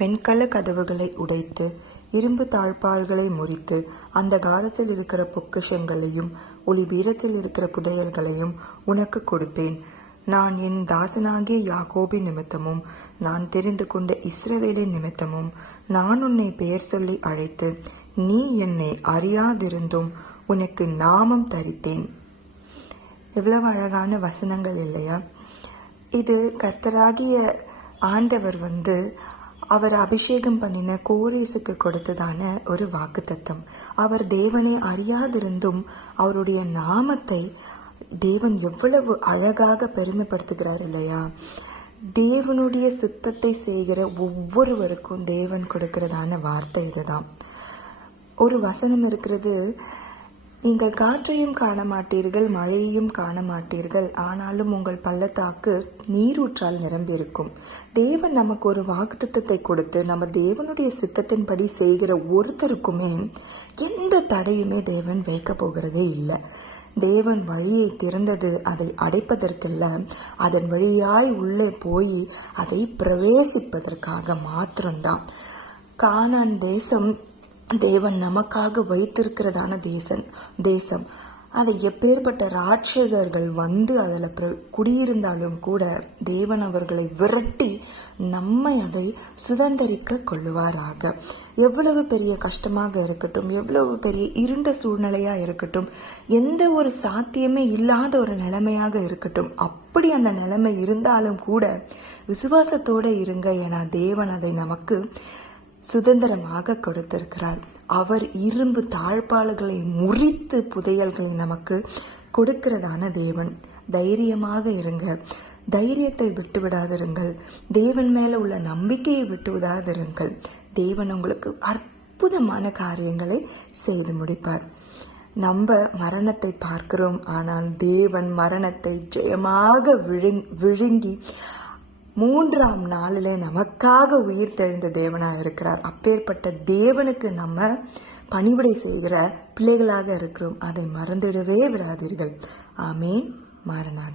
வெண்கல கதவுகளை உடைத்து இரும்பு தாழ்பாள்களை முறித்து அந்த காலத்தில் இருக்கிற பொக்கிஷங்களையும் ஒளிபீடத்தில் இருக்கிற புதையல்களையும் உனக்கு கொடுப்பேன். நான் என் தாசனாகிய யாக்கோபின் நிமித்தமும் நான் தெரிந்து கொண்ட இஸ்ரவேலின் நிமித்தமும் நான் உன்னை பெயர் சொல்லி அழைத்து நீ என்னை அறியாதிருந்தும் உனக்கு நாமம் தரித்தேன். எவ்வளவு அழகான வசனங்கள் இல்லையா? இது கர்த்தராகிய ஆண்டவர் அவர் அபிஷேகம் பண்ணின கோரேசுக்கு கொடுத்ததான ஒரு வாக்குத்தத்தம். அவர் தேவனை அறியாதிருந்தும் அவருடைய நாமத்தை தேவன் எவ்வளவு அழகாக பெருமைப்படுத்துகிறார் இல்லையா? தேவனுடைய சித்தத்தை செய்கிற ஒவ்வொருவருக்கும் தேவன் கொடுக்கிறதான வார்த்தை இதுதான். ஒரு வசனம் இருக்கிறது, நீங்கள் காற்றையும் காண மாட்டீர்கள், மழையையும் காண மாட்டீர்கள், ஆனாலும் உங்கள் பள்ளத்தாக்கு நீரூற்றால் நிரம்பியிருக்கும். தேவன் நமக்கு ஒரு வாக்குத்தத்தத்தை கொடுத்து நம்ம தேவனுடைய சித்தத்தின்படி செய்கிற ஒருத்தருக்குமே எந்த தடையுமே தேவன் வைக்க போகிறதே இல்லை. தேவன் வழியை திறந்தது அதை அடைப்பதற்கல்ல, அதன் வழியாய் உள்ளே போய் அதை பிரவேசிப்பதற்காக மாத்திரம்தான். கானான் தேசம் தேவன் நமக்காக வைத்திருக்கிறதான தேசம். அதை எப்பேற்பட்ட ராட்சதர்கள் அதில் குடியிருந்தாலும் கூட தேவன் அவர்களை விரட்டி நம்மை அதை சுதந்திரிக்க கொள்ளுவாராக. எவ்வளவு பெரிய கஷ்டமாக இருக்கட்டும், எவ்வளவு பெரிய இருண்ட சூழ்நிலையாக இருக்கட்டும், எந்த ஒரு சாத்தியமே இல்லாத ஒரு நிலைமையாக இருக்கட்டும், அப்படி அந்த நிலைமை இருந்தாலும் கூட விசுவாசத்தோடு இருங்க. ஏன்னா தேவன் அதை நமக்கு சுதந்திரமாக கொடுத்திருக்கிறார். அவர் இரும்பு தாழ்பாள்களை முறித்து புதையல்களை நமக்கு கொடுக்கிறதான தேவன். தைரியமாக இருங்க, தைரியத்தை விட்டு விடாதிருங்கள், தேவன் மேல உள்ள நம்பிக்கையை விட்டு விடாதிருங்கள். தேவன் உங்களுக்கு அற்புதமான காரியங்களை செய்து முடிப்பார். நம்ம மரணத்தை பார்க்கிறோம், ஆனால் தேவன் மரணத்தை ஜெயமாக விழுங்கி 3ஆம் நாளிலே நமக்காக உயிர் தெழுந்த தேவனாக இருக்கிறார். அப்பேற்பட்ட தேவனுக்கு நம்ம பணிவிடை செய்கிற பிள்ளைகளாக இருக்கிறோம். அதை மறந்துடவே விடாதீர்கள். ஆமேன். மாரநாதா.